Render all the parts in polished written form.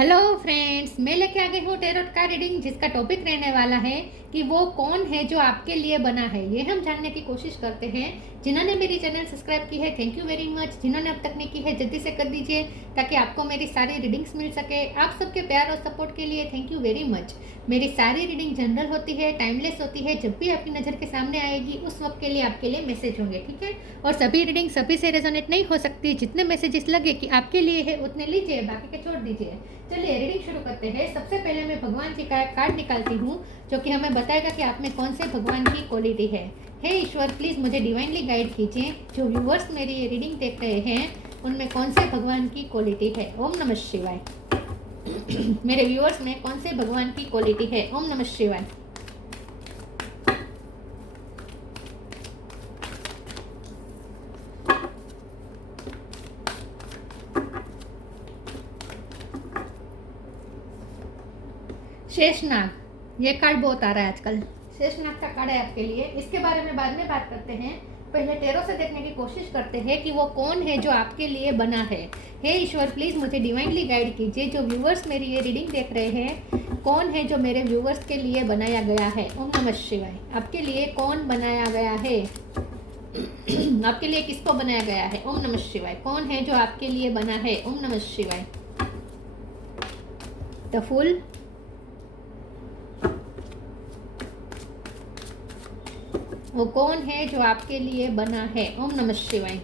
Hello friends, मैं लेके आ गई हूँ टैरोट का रीडिंग, जिसका टॉपिक रहने वाला है कि वो कौन है जो आपके लिए बना है। ये हम जानने की कोशिश करते हैं। जिन्होंने मेरी चैनल सब्सक्राइब की है, थैंक यू वेरी मच। जिन्होंने अब तक नहीं की है, जल्दी से कर दीजिए ताकि आपको मेरी सारी रीडिंग्स मिल सके। आप सबके प्यार और सपोर्ट के लिए थैंक यू वेरी मच। मेरी सारी रीडिंग जनरल होती है, टाइमलेस होती है। जब भी आपकी नज़र के सामने आएगी उस वक्त के लिए आपके लिए मैसेज होंगे, ठीक है। और सभी रीडिंग सभी से रेजोनेट नहीं हो सकती। जितने मैसेजेस लगे कि आपके लिए है उतने लीजिए, बाकी के छोड़ दीजिए। चलिए रीडिंग शुरू करते हैं। सबसे पहले मैं भगवान जी का कार्ड निकालती हूँ, जो कि हमें बताएगा कि आप में कौन से भगवान की क्वालिटी है। हे ईश्वर, प्लीज़ मुझे डिवाइनली गाइड कीजिए। जो व्यूअर्स मेरी ये रीडिंग देख रहे हैं उनमें कौन से भगवान की क्वालिटी है। ओम नमः शिवाय। मेरे व्यूअर्स में कौन से भगवान की क्वालिटी है। ओम नमः शिवाय। शेषनाग, ये कार्ड बहुत आ रहा है आजकल। शेषनाग का कार्ड है आपके लिए। इसके बारे में बाद में बात करते हैं। पहले टैरो से देखने की कोशिश करते हैं कि वो कौन है जो आपके लिए बना है। हे ईश्वर, प्लीज़ मुझे डिवाइनली गाइड कीजिए। जो व्यूअर्स मेरी ये रीडिंग देख रहे हैं, कौन है जो मेरे व्यूअर्स के लिए बनाया गया है। ओम नमः शिवाय। आपके लिए कौन बनाया गया है? आपके लिए किसको बनाया गया है? ओम नमः शिवाय। कौन है जो आपके लिए बना है? ओम नमः शिवाय। द फूल, वो कौन है जो आपके लिए बना है। ओम नमः शिवाय।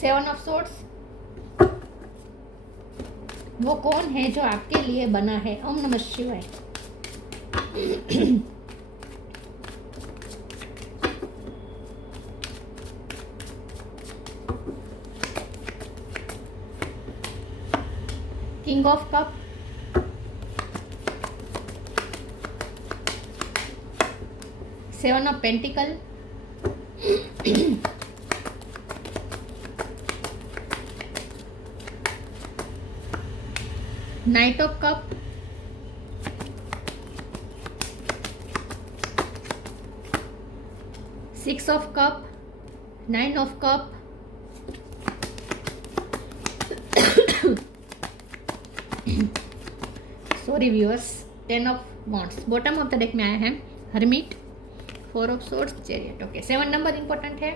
सेवन ऑफ सोर्ड्स, वो कौन है जो आपके लिए बना है। ओम नमः शिवाय। King of cup, seven of pentacle, night of cup, six of cup, nine of cup, sorry viewers, ten of wands. Bottom of the deck में आया है hermit, four of swords, chariot. Okay, 7 number important है।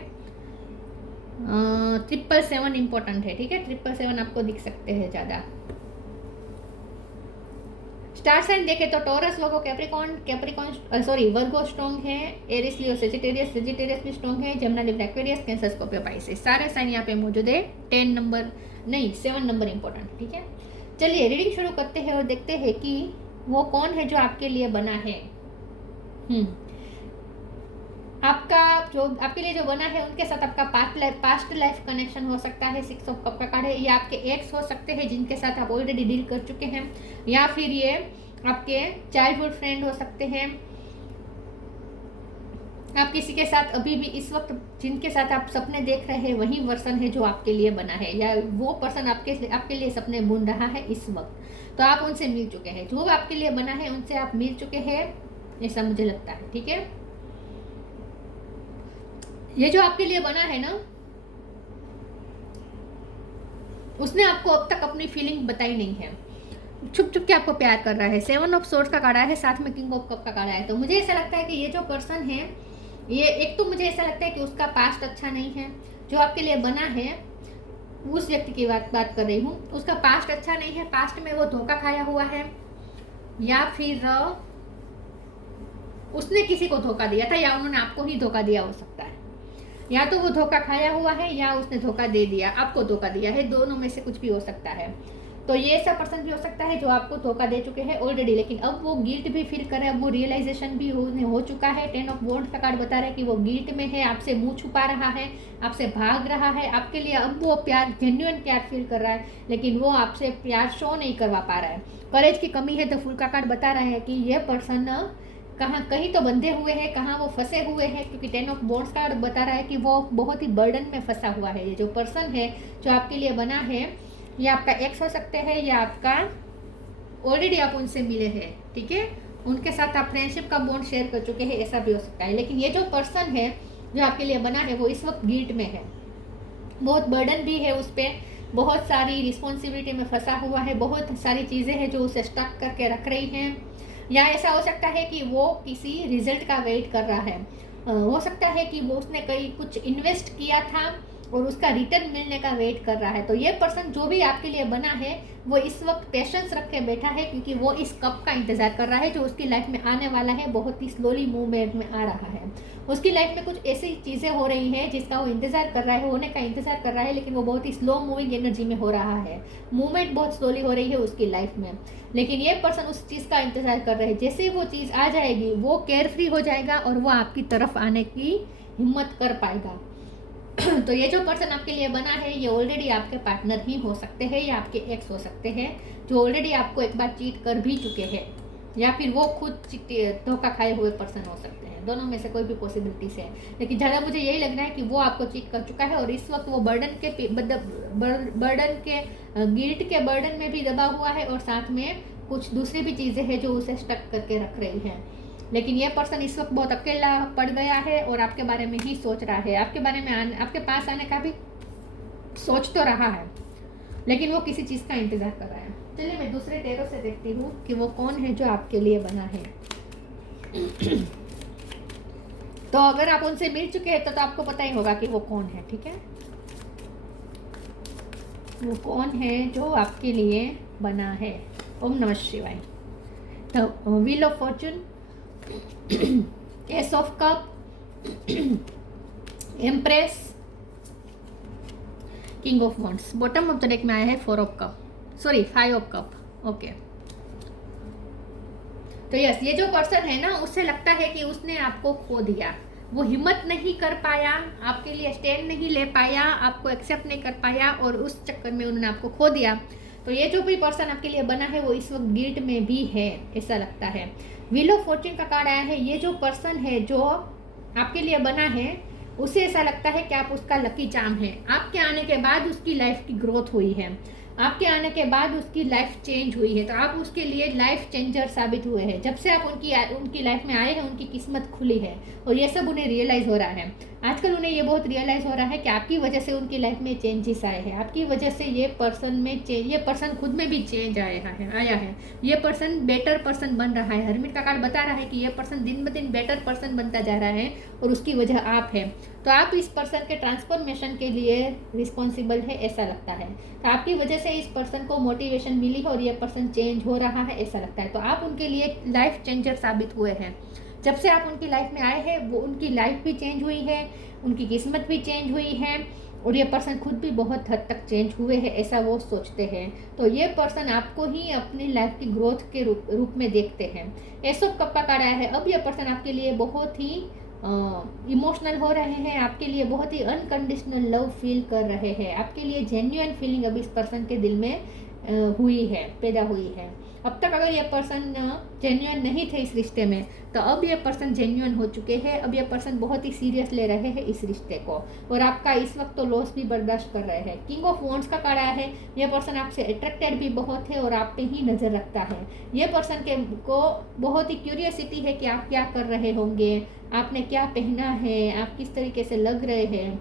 777 important है, ठीक है। 777 आपको दिख सकते हैं ज़्यादा। स्टार साइन देखे तो टॉरस, वर्गो, कैप्रिकॉन सॉरी वर्गो स्ट्रॉन्ग है। एरिस, लियो, सेजिटेरियस भी स्ट्रॉन्ग है। Jamuna, Libra, Aquarius, cancer, Scorpio, Pisces, सारे साइन यहाँ पे मौजूद है। 10 नंबर नहीं, 7 नंबर इंपॉर्टेंट, ठीक है। चलिए रीडिंग शुरू करते हैं और देखते हैं कि वो कौन है जो आपके लिए बना है। आपका जो आपके लिए जो बना है उनके साथ आपका पास्ट लाइफ कनेक्शन हो सकता है। 6 ऑफ कप का कार्ड है। ये आपके एक्स हो सकते हैं जिनके साथ आप ऑलरेडी डील कर चुके हैं, या फिर ये आपके चाइल्डहुड फ्रेंड हो सकते हैं। आप किसी के साथ अभी भी इस वक्त जिनके साथ आप सपने देख रहे हैं वही पर्सन है जो आपके लिए बना है, या वो पर्सन आपके लिए सपने बुन रहा है इस वक्त। तो आप उनसे मिल चुके हैं। जो आपके लिए बना है उनसे आप मिल चुके हैं, ऐसा मुझे लगता है, ठीक है। ये जो आपके लिए बना है ना, उसने आपको अब तक अपनी फीलिंग बताई नहीं है, छुप छुप के आपको प्यार कर रहा है। 7 ऑफ सोर्ड्स का कार्ड है, साथ में किंग ऑफ कप का कार्ड है। तो मुझे ऐसा लगता है कि ये जो पर्सन है, ये एक तो मुझे ऐसा लगता है कि उसका पास्ट अच्छा नहीं है। जो आपके लिए बना है उस व्यक्ति की बात कर रही हूँ, उसका पास्ट अच्छा नहीं है। पास्ट में वो धोखा खाया हुआ है, या फिर उसने किसी को धोखा दिया था, या उन्होंने आपको ही धोखा दिया हो सकता है। या तो वो धोखा खाया हुआ है, या उसने धोखा दे दिया, आपको धोखा दिया है। दोनों में से कुछ भी हो सकता है। तो ये ऐसा पर्सन भी हो सकता है जो आपको धोखा दे चुके हैं ऑलरेडी, लेकिन अब वो गिल्ट भी फील कर रहे हैं। अब वो रियलाइजेशन भी हो चुका है। 10 ऑफ वॉन्ड्स का कार्ड बता रहा है कि वो गिल्ट में है, आपसे मुंह छुपा रहा है, आपसे भाग रहा है। आपके लिए अब वो प्यार, जेन्युइन प्यार फील कर रहा है, लेकिन वो आपसे प्यार शो नहीं करवा पा रहा है। करेज की कमी है। तो फुल का कार्ड बता रहा है कि ये पर्सन कहीं तो बंधे हुए हैं, कहाँ वो फंसे हुए हैं, क्योंकि 10 ऑफ वॉन्ड्स कार्ड बता रहा है कि वो बहुत ही बर्डन में फंसा हुआ है। ये जो पर्सन है जो आपके लिए बना है, ये आपका एक्स हो सकते हैं, या आपका ऑलरेडी आप उनसे मिले हैं, ठीक है। उनके साथ आप फ्रेंडशिप का बॉन्ड शेयर कर चुके हैं, ऐसा भी हो सकता है। लेकिन ये जो पर्सन है जो आपके लिए बना है वो इस वक्त गिल्ट में है, बहुत बर्डन भी है उस पर, बहुत सारी रिस्पॉन्सिबिलिटी में फंसा हुआ है, बहुत सारी चीज़ें हैं जो उसे स्टक करके रख रही हैं। या ऐसा हो सकता है कि वो किसी रिजल्ट का वेट कर रहा है। हो सकता है कि वो उसने कहीं कुछ इन्वेस्ट किया था और उसका रिटर्न मिलने का वेट कर रहा है। तो ये पर्सन जो भी आपके लिए बना है वो इस वक्त पेशेंस रख के बैठा है, क्योंकि वो इस कप का इंतज़ार कर रहा है जो उसकी लाइफ में आने वाला है, बहुत ही स्लोली मूवमेंट में आ रहा है। उसकी लाइफ में कुछ ऐसी चीज़ें हो रही हैं जिसका वो इंतज़ार कर रहा है, होने का इंतज़ार कर रहा है, लेकिन वो बहुत ही स्लो मूविंग एनर्जी में हो रहा है। मूवमेंट बहुत स्लोली हो रही है उसकी लाइफ में, लेकिन ये पर्सन उस चीज़ का इंतज़ार कर रहे हैं। जैसे वो चीज़ आ जाएगी वो केयर फ्री हो जाएगा और वो आपकी तरफ आने की हिम्मत कर पाएगा। तो ये जो पर्सन आपके लिए बना है ये ऑलरेडी आपके पार्टनर ही हो सकते हैं या आपके एक्स हो सकते हैं, जो ऑलरेडी आपको एक बार चीट कर भी चुके हैं, या फिर वो खुद धोखा खाए हुए पर्सन हो सकते हैं। दोनों में से कोई भी पॉसिबिलिटीज है, लेकिन ज़्यादा मुझे यही लग रहा है कि वो आपको चीट कर चुका है और इस वक्त वो बर्डन के गिल्ट के बर्डन में भी दबा हुआ है और साथ में कुछ दूसरी भी चीज़ें हैं जो उसे स्टक करके रख रही हैं। लेकिन ये पर्सन इस वक्त बहुत अकेला पड़ गया है और आपके बारे में ही सोच रहा है, आपके बारे में आपके पास आने का भी सोच तो रहा है, लेकिन वो किसी चीज़ का इंतज़ार कर रहा है। चलिए मैं दूसरे टेरो से देखती हूँ कि वो कौन है जो आपके लिए बना है। तो अगर आप उनसे मिल चुके हैं तो आपको पता ही होगा कि वो कौन है, ठीक है। वो कौन है जो आपके लिए बना है। ओम नमः शिवाय। तो wheel of Fortune, S of cup, empress, king of wands. Bottom of the deck में आया है 4 of cup, sorry 5 of cup. Okay, तो यस, ये जो पर्सन है ना उससे लगता है कि उसने आपको खो दिया, वो हिम्मत नहीं कर पाया, आपके लिए स्टैंड नहीं ले पाया, आपको एक्सेप्ट नहीं कर पाया और उस चक्कर में उन्होंने आपको खो दिया। तो ये जो भी पर्सन आपके लिए बना है वो इस वक्त गिल्ट में भी है, ऐसा लगता है। व्हील ऑफ फॉर्च्यून का कार्ड आया है। ये जो पर्सन है जो आपके लिए बना है उसे ऐसा लगता है कि आप उसका लकी चार्म है। आपके आने के बाद उसकी लाइफ की ग्रोथ हुई है, आपके आने के बाद उसकी लाइफ चेंज हुई है, तो आप उसके लिए लाइफ चेंजर साबित हुए हैं। जब से आप उनकी लाइफ में आए हैं उनकी किस्मत खुली है और ये सब उन्हें रियलाइज़ हो रहा है। आजकल उन्हें ये बहुत रियलाइज़ हो रहा है कि आपकी वजह से उनकी लाइफ में चेंजेस आए हैं, आपकी वजह से ये पर्सन खुद में भी चेंज आया है। ये पर्सन बेटर पर्सन बन रहा है। हरमिट का कार्ड बता रहा है कि ये पर्सन दिन ब दिन बेटर पर्सन बनता जा रहा है और उसकी वजह आप है। तो आप इस पर्सन के ट्रांसफॉर्मेशन के लिए रिस्पॉन्सिबल है, ऐसा लगता है। तो आपकी वजह से इस पर्सन को मोटिवेशन मिली और ये पर्सन चेंज हो रहा है, ऐसा लगता है। तो आप उनके लिए लाइफ चेंजर साबित हुए हैं। जब से आप उनकी लाइफ में आए हैं वो उनकी लाइफ भी चेंज हुई है, उनकी किस्मत भी चेंज हुई है और ये पर्सन खुद भी बहुत हद तक चेंज हुए हैं, ऐसा वो सोचते हैं। तो ये पर्सन आपको ही अपनी लाइफ की ग्रोथ के रूप में देखते हैं। एस ऑफ कप का कार्ड आया है। अब ये पर्सन आपके लिए बहुत ही इमोशनल हो रहे हैं, आपके लिए बहुत ही अनकंडीशनल लव फील कर रहे हैं, आपके लिए जेन्युइन फीलिंग अब इस पर्सन के दिल में पैदा हुई है। अब तक अगर ये पर्सन जेन्युइन नहीं थे इस रिश्ते में तो अब ये पर्सन जेन्युइन हो चुके हैं। अब ये पर्सन बहुत ही सीरियस ले रहे हैं इस रिश्ते को और आपका इस वक्त तो लॉस भी बर्दाश्त कर रहे हैं। किंग ऑफ वॉन्ड्स का कार्ड आया है। ये पर्सन आपसे अट्रैक्टेड भी बहुत है और आप पे ही नज़र रखता है। ये पर्सन को बहुत ही क्यूरियोसिटी है कि आप क्या कर रहे होंगे, आपने क्या पहना है, आप किस तरीके से लग रहे हैं,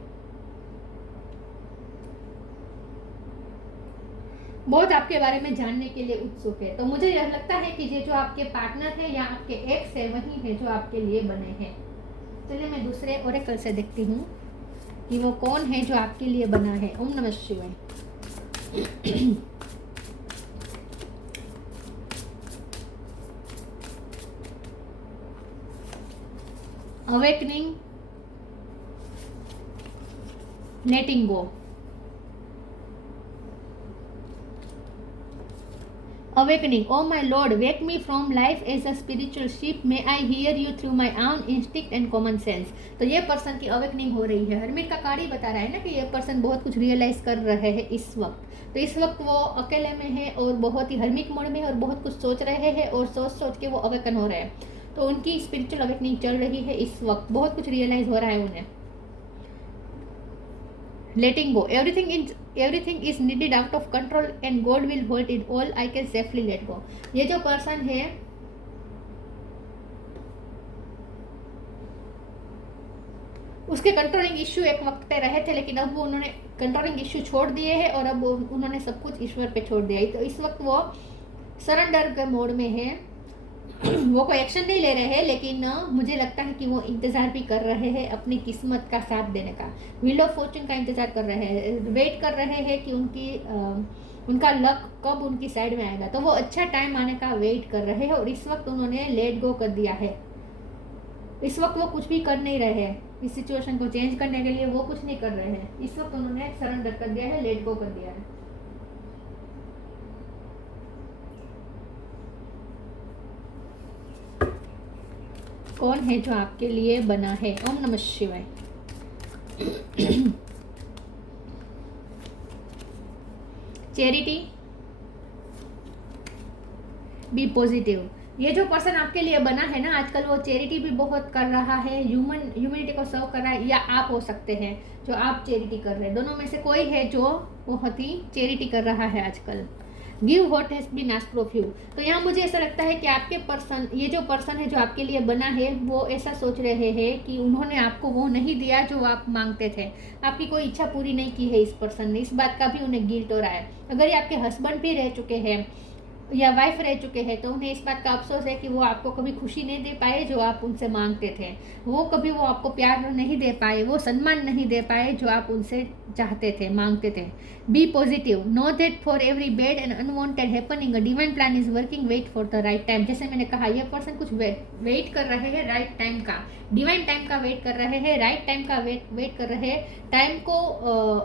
बहुत आपके बारे में जानने के लिए उत्सुक है। तो मुझे यह लगता है कि ये जो आपके पार्टनर है या आपके एक्स है वही है जो आपके लिए बने हैं। चलिए मैं दूसरे ओरेकल से देखती हूँ कि वो कौन है जो आपके लिए बना है। ओम नमः शिवाय। Awakening, letting go. Awakening, oh my Lord, wake me from life as a spiritual sheep. May I hear you through my own instinct and common sense. तो ये पर्सन की अवेकनिंग हो रही है। हरमिट का कार्ड ही बता रहा है ना कि ये पर्सन बहुत कुछ रियलाइज कर रहे हैं इस वक्त। तो इस वक्त वो अकेले में है और बहुत ही हरमिट मोड में और बहुत कुछ सोच रहे हैं और सोच के वो अवेकन हो रहे हैं। तो उनकी स्पिरिचुअल अवेकनिंग चल रही है इस वक्त, बहुत कुछ रियलाइज हो रहा है उन्हें। Letting go, everything is needed out of control and God will hold it all. I can safely let go. ये जो पर्सन है उसके कंट्रोलिंग इश्यू एक वक्त पे रहे थे, लेकिन अब वो उन्होंने कंट्रोलिंग इश्यू छोड़ दिए हैं और अब उन्होंने सब कुछ ईश्वर पे छोड़ दिया। तो इस वक्त वो सरेंडर के मोड में है। वो कोई एक्शन नहीं ले रहे हैं, लेकिन मुझे लगता है कि वो इंतज़ार भी कर रहे हैं अपनी किस्मत का साथ देने का। व्हील ऑफ फॉर्चून का इंतज़ार कर रहे हैं, वेट कर रहे हैं कि उनका लक कब उनकी साइड में आएगा। तो वो अच्छा टाइम आने का वेट कर रहे हैं और इस वक्त उन्होंने लेट गो कर दिया है। इस वक्त वो कुछ भी कर नहीं रहे हैं, इस सिचुएशन को चेंज करने के लिए वो कुछ नहीं कर रहे हैं। इस वक्त उन्होंने सरेंडर कर दिया है, लेट गो कर दिया है। कौन है जो आपके लिए बना है? ओम नमः शिवाय। Charity, be positive. ये जो पर्सन आपके लिए बना है ना आजकल, वो चैरिटी भी बहुत कर रहा है, ह्यूमैनिटी को सर्व कर रहा है, या आप हो सकते हैं जो आप चैरिटी कर रहे हैं। दोनों में से कोई है जो बहुत ही चैरिटी कर रहा है आजकल। Give what has been asked of you. तो यहाँ मुझे ऐसा लगता है कि आपके पर्सन, ये जो पर्सन है जो आपके लिए बना है, वो ऐसा सोच रहे हैं कि उन्होंने आपको वो नहीं दिया जो आप मांगते थे। आपकी कोई इच्छा पूरी नहीं की है इस पर्सन ने, इस बात का भी उन्हें गिल्ट हो रहा है। अगर ये आपके हस्बैंड भी रह चुके हैं या वाइफ रह चुके हैं, तो उन्हें इस बात का अफसोस है कि वो आपको कभी खुशी नहीं दे पाए जो आप उनसे मांगते थे। वो कभी वो आपको प्यार नहीं दे पाए, वो सम्मान नहीं दे पाए जो आप उनसे चाहते थे, मांगते थे। Be positive. Know that for every bad and unwanted happening a divine plan is working, wait for the right time. जैसे मैंने कहा, यह पर्सन कुछ वेट कर रहे हैं राइट टाइम का, डिवाइन टाइम का वेट कर रहे हैं, राइट टाइम का वेट कर रहे हैं, टाइम को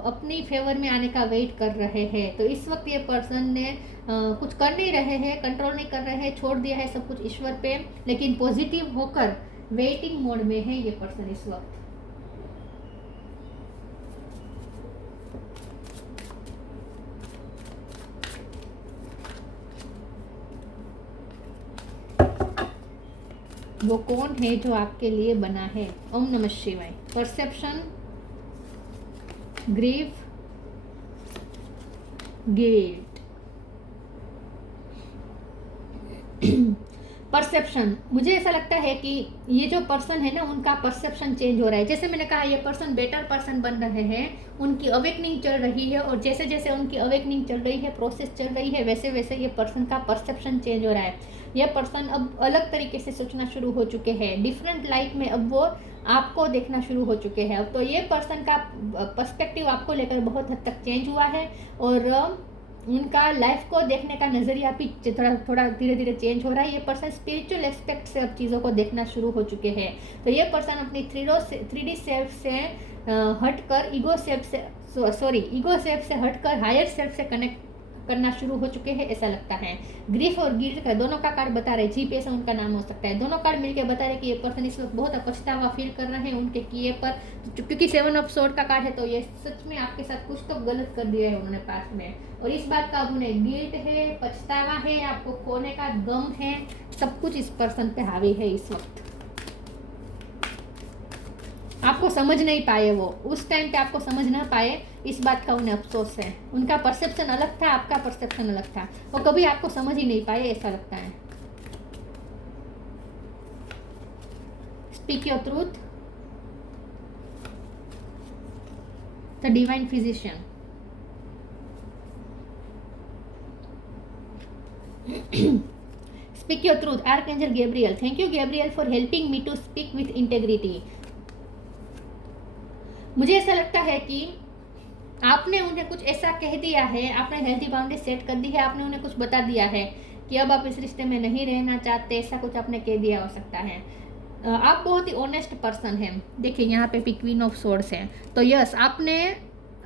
अपनी फेवर में आने का वेट कर रहे हैं। तो इस वक्त ये पर्सन ने कुछ कर नहीं रहे हैं, कंट्रोल नहीं कर रहे हैं, छोड़ दिया है सब कुछ ईश्वर पे, लेकिन पॉजिटिव होकर वेटिंग मोड में है ये पर्सन इस वक्त। वो कौन है जो आपके लिए बना है? ओम नमः शिवाय। Perception, grief, guilt. परसेप्शन, मुझे ऐसा लगता है कि ये जो पर्सन है ना, उनका परसेप्शन चेंज हो रहा है। जैसे मैंने कहा, ये पर्सन बेटर पर्सन बन रहे हैं, उनकी अवेकनिंग चल रही है, और जैसे जैसे उनकी अवेकनिंग चल रही है, प्रोसेस चल रही है, वैसे वैसे ये पर्सन का परसेप्शन चेंज हो रहा है। ये पर्सन अब अलग तरीके से सोचना शुरू हो चुके हैं, डिफरेंट लाइट में अब वो आपको देखना शुरू हो चुके हैं। अब तो ये पर्सन का पर्सपेक्टिव आपको लेकर बहुत हद तक चेंज हुआ है, और उनका लाइफ को देखने का नज़रिया भी थोड़ा धीरे धीरे चेंज हो रहा है। ये पर्सन स्पिरिचुअल एस्पेक्ट से अब चीज़ों को देखना शुरू हो चुके हैं। तो ये पर्सन अपनी 3D सेल्फ से हटकर ईगो सेल्फ से हटकर हायर सेल्फ से कनेक्ट करना शुरू हो चुके हैं, ऐसा लगता है। ग्रीफ और गिल्ट का दोनों का कार्ड बता रहे, जीप ऐसा उनका नाम हो सकता है। दोनों कार्ड मिलकर बता रहे कि ये पर्सन इस वक्त बहुत पछतावा फील कर रहे हैं उनके किए पर, क्योंकि 7 ऑफ सोर्ड का कार्ड है, तो ये सच में आपके साथ कुछ तो गलत कर दिया है उन्होंने पास्ट में, और इस बात का अब उन्हें गिल्ट है, पछतावा है, आपको खोने का गम है, सब कुछ इस पर्सन पे हावी है इस वक्त। आपको समझ नहीं पाए, वो उस टाइम पे आपको समझ ना पाए, इस बात का उन्हें अफसोस है। उनका परसेप्शन अलग था, आपका परसेप्शन अलग था, वो कभी आपको समझ ही नहीं पाए, ऐसा लगता है। Speak your truth, the divine physician. Speak your truth, archangel Gabriel. Thank you Gabriel for helping me to speak with integrity. मुझे ऐसा लगता है कि आपने उन्हें कुछ ऐसा कह दिया है, आपने हेल्थी बाउंड्री सेट कर दी है, आपने उन्हें कुछ बता दिया है कि अब आप इस रिश्ते में नहीं रहना चाहते, ऐसा कुछ आपने कह दिया हो सकता है। आप बहुत ही ऑनेस्ट पर्सन हैं। देखिए यहाँ पे भी क्वीन ऑफ सोर्ड्स है, तो यस,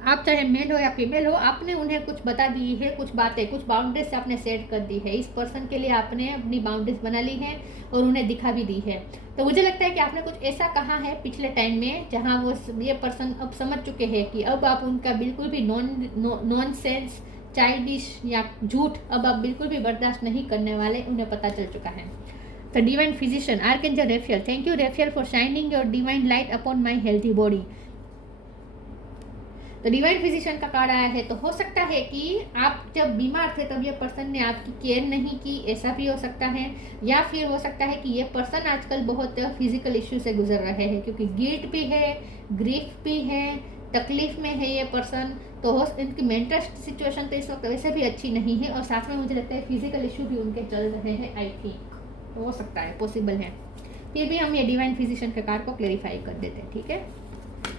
आप चाहे मेल हो या फीमेल हो, आपने उन्हें कुछ बता दी है, कुछ बातें, कुछ बाउंड्रीज आपने सेट कर दी है। इस पर्सन के लिए आपने अपनी बाउंड्रीज बना ली है और उन्हें दिखा भी दी है। तो मुझे लगता है कि आपने कुछ ऐसा कहा है पिछले टाइम में जहां ये पर्सन अब समझ चुके हैं कि अब आप उनका बिल्कुल भी नॉनसेंस, चाइल्डिश या झूठ अब आप बिल्कुल भी बर्दाश्त नहीं करने वाले, उन्हें पता चल चुका है। तो divine physician, archangel Raphael. Thank you Raphael for shining your divine light upon my healthy body. तो डिवाइन फिजिशियन का कार्ड आया है, तो हो सकता है कि आप जब बीमार थे तब ये पर्सन ने आपकी केयर नहीं की, ऐसा भी हो सकता है। या फिर हो सकता है कि ये पर्सन आजकल बहुत फिजिकल इश्यू से गुजर रहे हैं, क्योंकि गिल्ट भी है, ग्रीफ भी है, तकलीफ में है ये पर्सन। तो हो इनकी मेंटल सिचुएशन तो इस वक्त वैसे भी अच्छी नहीं है, और साथ में मुझे लगता है फिजिकल इश्यू भी उनके चल रहे हैं, आई थिंक। तो हो सकता है, पॉसिबल है। फिर भी हम ये डिवाइन फिजिशियन का कार्ड को क्लेरिफाई कर देते हैं, ठीक है।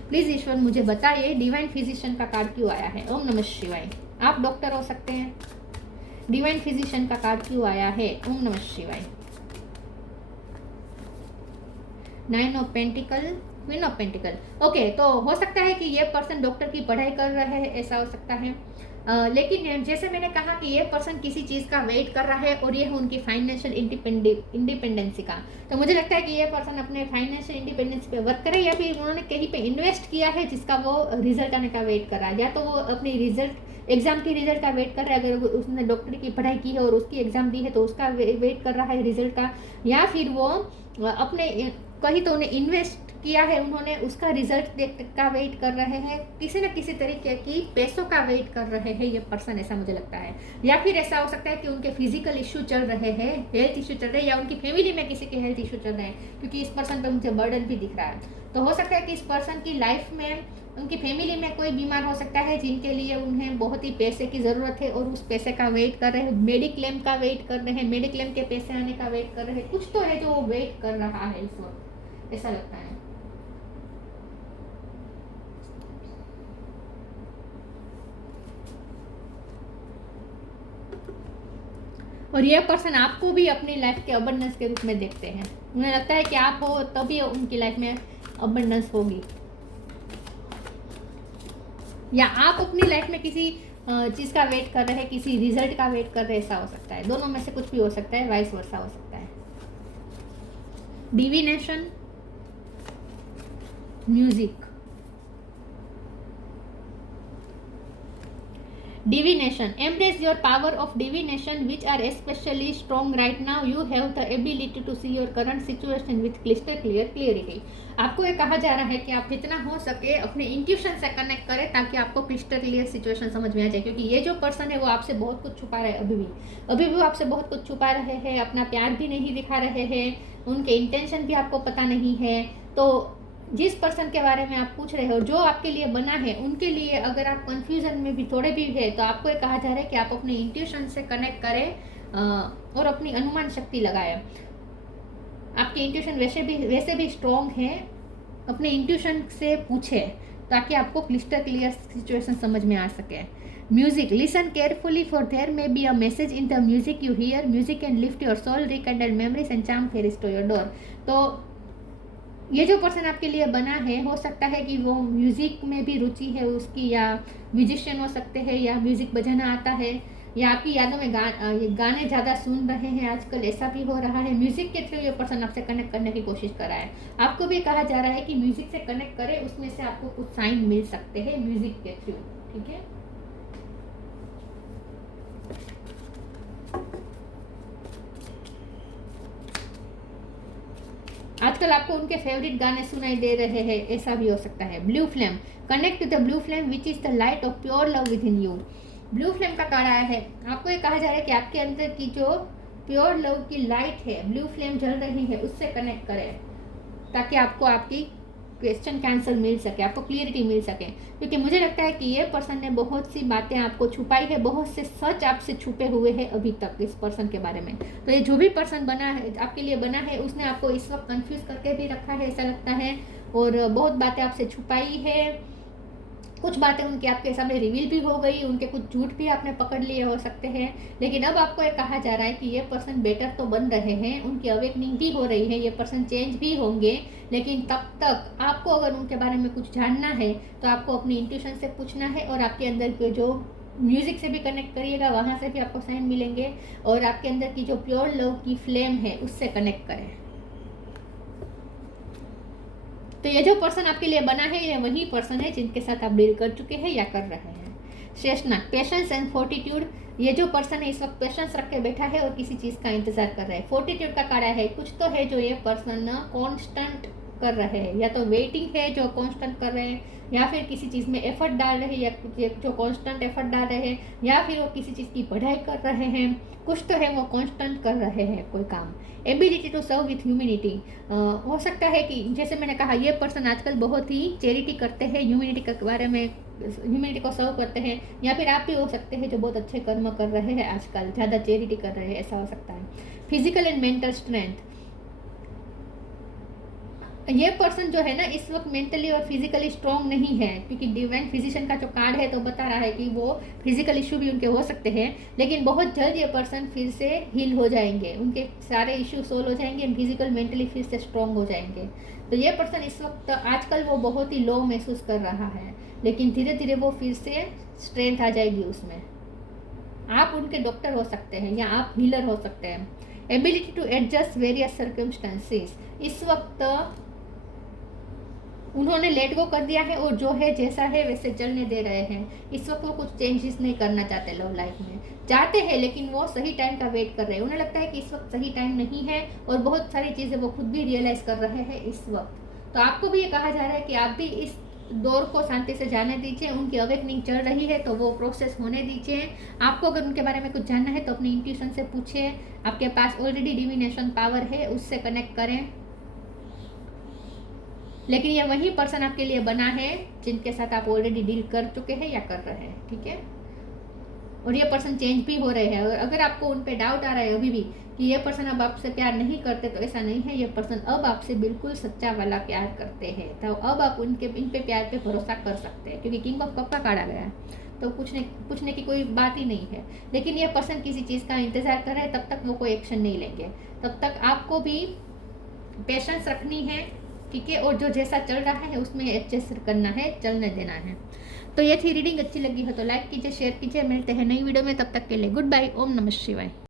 प्लीज ईश्वर मुझे बताइए डिवाइन फिजिशियन का कार्ड क्यों आया है। ओम नमः शिवाय। आप डॉक्टर हो सकते हैं। डिवाइन फिजिशियन का कार्ड क्यों आया है। ओम नमः शिवाय। 9 of pentacle, queen of pentacle. Okay, तो हो सकता है कि ये पर्सन डॉक्टर की पढ़ाई कर रहे हैं, ऐसा हो सकता है। लेकिन जैसे मैंने कहा कि ये पर्सन किसी चीज़ का वेट कर रहा है, और ये है उनकी फाइनेंशियल इंडिपेंडेंसी का। तो मुझे लगता है कि ये पर्सन अपने फाइनेंशियल इंडिपेंडेंस पे वर्क करे, या फिर उन्होंने कहीं पे इन्वेस्ट किया है जिसका वो रिजल्ट आने का वेट कर रहा है। या तो वो अपनी एग्जाम की रिजल्ट का वेट कर रहा है, अगर उसने डॉक्टरी की पढ़ाई की है और उसकी एग्जाम दी है तो उसका वेट कर रहा है रिजल्ट का। या फिर वो अपने कहीं तो उन्हें इन्वेस्ट किया है उन्होंने, उसका रिजल्ट का वेट कर रहे हैं। किसी न किसी तरीके की पैसों का वेट कर रहे हैं ये पर्सन, ऐसा मुझे लगता है। या फिर ऐसा हो सकता है कि उनके फिजिकल इश्यू चल रहे हैं, हेल्थ इश्यू चल रहे हैं, या उनकी फैमिली में किसी के हेल्थ इश्यू चल रहे हैं, क्योंकि इस पर्सन पर मुझे बर्डन भी दिख रहा है। तो हो सकता है कि इस पर्सन की लाइफ में, उनकी फैमिली में कोई बीमार हो सकता है जिनके लिए उन्हें बहुत ही पैसे की ज़रूरत है, और उस पैसे का वेट कर रहे हैं, मेडिक्लेम का वेट कर रहे हैं, मेडिक्लेम के पैसे आने का वेट कर रहे हैं। कुछ तो है जो वो वेट कर रहा है इस वक्त, ऐसा लगता है। और ये पर्सन आपको भी अपनी लाइफ के अबंडेंस के रूप में देखते हैं। उन्हें लगता है कि आप हो तभी उनकी लाइफ में अबंडेंस होगी, या आप अपनी लाइफ में किसी चीज़ का वेट कर रहे हैं, किसी रिजल्ट का वेट कर रहे हैं, ऐसा हो सकता है। दोनों में से कुछ भी हो सकता है, वाइस वर्सा हो सकता है। Divination, music, divination. Embrace your power of divination, which are especially strong right now. You have the ability to see your current situation with crystal clear clarity. आपको ये कहा जा रहा है कि आप जितना हो सके अपने इंट्यूशन से कनेक्ट करें, ताकि आपको क्लिस्टर क्लियर सिचुएशन समझ में आ जाए। क्योंकि ये जो पर्सन है वो आपसे बहुत कुछ छुपा रहे हैं, अभी भी वो आपसे बहुत कुछ छुपा रहे हैं, अपना प्यार भी नहीं दिखा रहे हैं, उनके इंटेंशन भी आपको पता नहीं है। तो जिस पर्सन के बारे में आप पूछ रहे हो, जो आपके लिए बना है, उनके लिए अगर आप कंफ्यूजन में भी थोड़े भी है, तो आपको ये कहा जा रहा है कि आप अपने इंट्यूशन से कनेक्ट करें और अपनी अनुमान शक्ति लगाएं। आपकी इंट्यूशन वैसे भी स्ट्रॉन्ग है, अपने इंट्यूशन से पूछें ताकि आपको क्लिस्टर क्लियर सिचुएशन समझ में आ सके। Music, listen carefully for there may be a message in the music you hear. Music can lift your soul, rekindle memories and charm fairs to your door. तो ये जो पर्सन आपके लिए बना है, हो सकता है कि वो म्यूज़िक में भी रुचि है उसकी, या म्यूजिशियन हो सकते हैं, या म्यूज़िक बजाना आता है, या आपकी यादों में गाने ज़्यादा सुन रहे हैं आजकल, ऐसा भी हो रहा है। म्यूज़िक के थ्रू ये पर्सन आपसे कनेक्ट करने की कोशिश कर रहा है। आपको भी कहा जा रहा है कि म्यूज़िक से कनेक्ट करें, उसमें से आपको कुछ साइन मिल सकते हैं म्यूज़िक के थ्रू, ठीक है। आजकल आपको उनके फेवरेट गाने सुनाई दे रहे हैं, ऐसा भी हो सकता है। Blue flame, connect to the blue flame which is the light of pure love within you. Blue flame का कार्ड आया है। आपको ये कहा जा रहा है कि आपके अंदर की जो प्योर लव की लाइट है, ब्लू फ्लेम जल रही है, उससे कनेक्ट करें, ताकि आपको आपकी क्वेश्चन का आंसर मिल सके, आपको क्लियरिटी मिल सके। क्योंकि मुझे लगता है कि ये पर्सन ने बहुत सी बातें आपको छुपाई है, बहुत से सच आपसे छुपे हुए हैं अभी तक इस पर्सन के बारे में। तो ये जो भी पर्सन बना है, आपके लिए बना है, उसने आपको इस वक्त कंफ्यूज करके भी रखा है, ऐसा लगता है, और बहुत बातें आपसे छुपाई है। कुछ बातें उनकी आपके सामने रिवील भी हो गई, उनके कुछ झूठ भी आपने पकड़ लिए हो सकते हैं। लेकिन अब आपको ये कहा जा रहा है कि ये पर्सन बेटर तो बन रहे हैं, उनकी अवेकनिंग भी हो रही है, ये पर्सन चेंज भी होंगे। लेकिन तब तक आपको अगर उनके बारे में कुछ जानना है तो आपको अपनी इंट्यूशन से पूछना है, और आपके अंदर के जो म्यूज़िक से भी कनेक्ट करिएगा, वहाँ से भी आपको साइन मिलेंगे, और आपके अंदर की जो प्योर लव की फ्लेम है उससे कनेक्ट करें। तो ये जो पर्सन आपके लिए बना है, ये वही पर्सन है जिनके साथ आप डील कर चुके हैं या कर रहे हैं। Sheshnag, patience and fortitude. ये जो पर्सन है इस वक्त पेशेंस रख के बैठा है और किसी चीज़ का इंतजार कर रहा है। फोर्टिट्यूड का कार्ड है, कुछ तो है जो ये पर्सन कांस्टेंट कर रहे हैं, या तो वेटिंग है जो कांस्टेंट कर रहे हैं, या फिर किसी चीज़ में एफर्ट डाल रहे हैं, या जो कांस्टेंट एफर्ट डाल रहे हैं, या फिर वो किसी चीज़ की पढ़ाई कर रहे हैं, कुछ तो है वो कांस्टेंट कर रहे हैं कोई काम। Ability to serve with humanity, हो सकता है कि जैसे मैंने कहा ये पर्सन आजकल बहुत ही चैरिटी करते हैं, ह्यूमैनिटी के बारे में, ह्यूमैनिटी को सर्व करते हैं, या फिर आप भी हो सकते हैं जो बहुत अच्छे कर्म कर रहे हैं आजकल, ज़्यादा चैरिटी कर रहे हैं, ऐसा हो सकता है। फिजिकल एंड मेंटल स्ट्रेंथ, ये पर्सन जो है ना इस वक्त मेंटली और फिजिकली स्ट्रॉन्ग नहीं है, क्योंकि डिवाइन फिजिशियन का जो कार्ड है तो बता रहा है कि वो फिजिकल इशू भी उनके हो सकते हैं, लेकिन बहुत जल्द ये पर्सन फिर से हील हो जाएंगे, उनके सारे इशू सोल्व हो जाएंगे, फिजिकल मेंटली फिर से स्ट्रॉन्ग हो जाएंगे। तो ये पर्सन इस वक्त आजकल वो बहुत ही लो महसूस कर रहा है, लेकिन धीरे धीरे वो फिर से स्ट्रेंथ आ जाएगी उसमें। आप उनके डॉक्टर हो सकते हैं या आप हीलर हो सकते हैं। Ability to adjust various circumstances, इस वक्त उन्होंने लेट गो कर दिया है और जो है जैसा है वैसे चलने दे रहे हैं। इस वक्त वो कुछ चेंजेस नहीं करना चाहते लव लाइफ में, चाहते हैं लेकिन वो सही टाइम का वेट कर रहे हैं। उन्हें लगता है कि इस वक्त सही टाइम नहीं है, और बहुत सारी चीज़ें वो खुद भी रियलाइज़ कर रहे हैं इस वक्त। तो आपको भी ये कहा जा रहा है कि आप भी इस दौर को शांति से जाने दीजिए, उनकी अवेकनिंग चल रही है तो वो प्रोसेस होने दीजिए। आपको अगर उनके बारे में कुछ जानना है तो अपनी इंट्यूशन से पूछिए, आपके पास ऑलरेडी डिविनेशन पावर है, उससे कनेक्ट करें। लेकिन ये वही पर्सन आपके लिए बना है जिनके साथ आप ऑलरेडी डील कर चुके हैं या कर रहे हैं, ठीक है। और ये पर्सन चेंज भी हो रहे हैं, और अगर आपको उन पे डाउट आ रहा है अभी भी कि ये पर्सन अब आपसे प्यार नहीं करते, तो ऐसा नहीं है, ये पर्सन अब आपसे बिल्कुल सच्चा वाला प्यार करते हैं। तो अब आप इन पे प्यार पे भरोसा कर सकते हैं, क्योंकि किंग ऑफ कप का कार्ड आ गया है, तो पूछने की कोई बात ही नहीं है। लेकिन ये पर्सन किसी चीज़ का इंतजार कर रहे हैं, तब तक वो कोई एक्शन नहीं लेंगे, तब तक आपको भी पेशेंस रखनी है, ठीक है। और जो जैसा चल रहा है उसमें एडजस्ट करना है, चलने देना है। तो ये थी रीडिंग, अच्छी लगी हो तो लाइक कीजिए, शेयर कीजिए। मिलते हैं नई वीडियो में, तब तक के लिए गुड बाय। ओम नमः शिवाय।